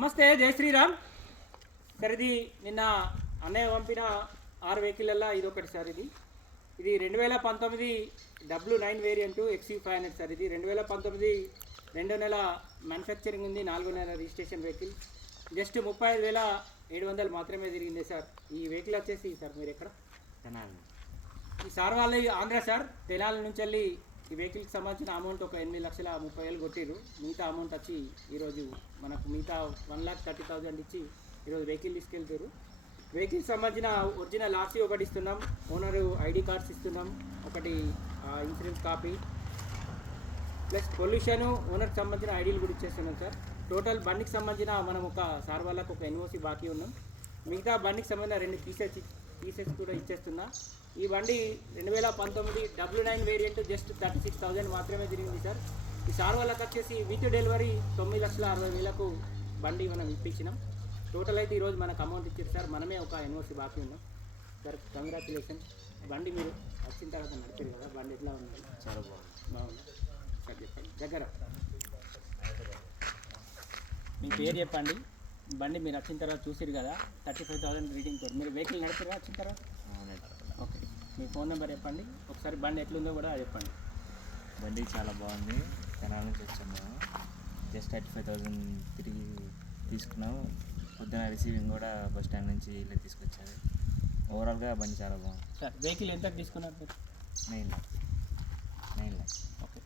నమస్తే, జై శ్రీరామ్ సార్. ఇది నిన్న అన్నయ్య పంపిన 6 వెహికల్ల ఇది ఒకటి సార్. ఇది 2019 W9 వేరియంటు XU500 సార్. ఇది 2019 2వ నెల మ్యానుఫ్యాక్చరింగ్ ఉంది, 4వ నెల రిజిస్ట్రేషన్ వెహికల్. జస్ట్ 35,700 మాత్రమే తిరిగింది సార్. ఈ వెహికల్ వచ్చేసి సార్ మీరు ఎక్కడ తెనాలి, ఈ సార్ వాళ్ళు ఆంధ్ర సార్. తెనాలి నుంచి వెళ్ళి ఈ వెహికల్కి సంబంధించిన అమౌంట్ ఒక 8,30,30,000 కొట్టిరు. మిగతా అమౌంట్ వచ్చి ఈరోజు మనకు మిగతా 1,30,000 ఇచ్చి ఈరోజు వెహికల్ తీసుకెళ్తారు. వెహికల్కి సంబంధించిన ఒరిజినల్ ఆర్సీ ఒకటి ఇస్తున్నాం, ఓనరు ఐడి కార్డ్స్ ఇస్తున్నాం, ఒకటి ఇన్సూరెన్స్ కాపీ ప్లస్ పొల్యూషన్ ఓనర్కి సంబంధించిన ఐడీలు కూడా ఇచ్చేస్తున్నాం సార్. టోటల్ బండికి సంబంధించిన మనం ఒక సార్ వాళ్ళకు ఒక ఎన్ఓసి బాకీ ఉన్నాం. మిగతా బండికి సంబంధించిన 2 పీసెస్ కూడా ఇచ్చేస్తున్నా. ఈ బండి 2019 W9 వేరియంట్ జస్ట్ 36,000 మాత్రమే తిరిగింది సార్. ఈ సార్ వాళ్ళకి వచ్చేసి విత్ డెలివరీ 9,60,000 బండి మనం ఇప్పించినాం. టోటల్ అయితే ఈరోజు మనకు అమౌంట్ ఇచ్చారు సార్. మనమే ఒక ఎన్ఓసి బాకీ ఉన్నాం సార్. కంగ్రాచులేషన్. బండి మీరు వచ్చిన తర్వాత నడిపారు కదా, బండి ఎట్లా ఉంది? చాలా బాగుంది సార్. చెప్పండి దగ్గర మీ పేరు చెప్పండి. బండి మీరు వచ్చిన తర్వాత చూసిరు కదా, 35,000 రీడింగ్ తోటి మీరు వెహికల్ నడిపారు కదా వచ్చిన తర్వాత? ఓకే, మీ ఫోన్ నెంబర్ చెప్పండి ఒకసారి. బండి ఎట్లుందో కూడా చెప్పండి. బండి చాలా బాగుంది. తెనాల నుంచి వచ్చాము మేము. జస్ట్ 35,000 తిరిగి తీసుకున్నాము. పొద్దున రిసీవింగ్ కూడా బస్ స్టాండ్ నుంచి ఇలా తీసుకొచ్చారు. ఓవరాల్గా బండి చాలా బాగుంది సార్. వెహికల్ ఎంత తీసుకున్నారు మీరు? 9 lakhs. Okay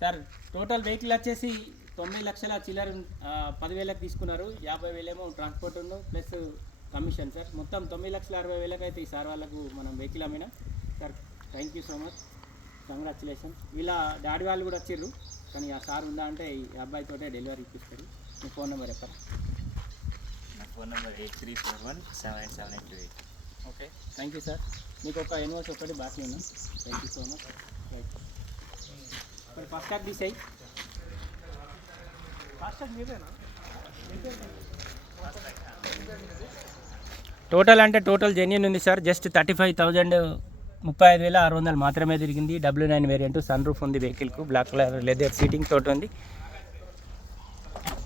sir. Total vehicle వచ్చేసి 9 లక్షల చిల్లర 10,000 తీసుకున్నారు. 50,000 ట్రాన్స్పోర్ట్ ప్లస్ కమిషన్ సార్. మొత్తం 9,60,000 అయితే ఈ సార్ వాళ్ళకు మనం వెహికల్ అమ్మినాం sir. Thank you so much, congratulation. ఇలా డాడీ వాళ్ళు కూడా వచ్చిర్రు, కానీ ఆ సార్ ఉందా అంటే ఈ అబ్బాయితో డెలివరీ ఇప్పిస్తారు. మీ ఫోన్ నెంబర్ చెప్పరా? నా phone number 8341787828. Okay, thank you sir. మీకు ఒక ఎన్ఓసి ఒకటి బాకీ ఉన్నాం. Thank you so much. Right, మరి ఫస్ట్ ట్యాగ్ తీసేయి. ఫస్ట్ ట్యాగ్ మీదేనా? టోటల్ అంటే టోటల్ జెన్యూన్ ఉంది సార్. జస్ట్ 35,000 35,600 మాత్రమే తిరిగింది. W9 వేరియంట్, సన్ రూఫ్ ఉంది వెహికల్కు, బ్లాక్ కలర్ లెదర్ సీటింగ్ తోటి ఉంది.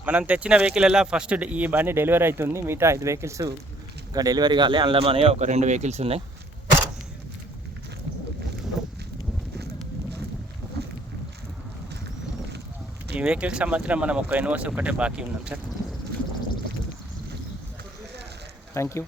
మనం తెచ్చిన వెహికల్ ఎలా ఫస్ట్ ఈ బండి డెలివరీ అవుతుంది. మిగతా 5 వెహికల్స్ ఇంకా డెలివరీ కాలే. అందులో మనగా ఒక 2 వెహికల్స్ ఉన్నాయి. ఈ వెహికల్కి సంబంధించిన మనం ఒక ఎన్ఓసి ఒకటే బాకీ ఉన్నాం సార్. Thank you.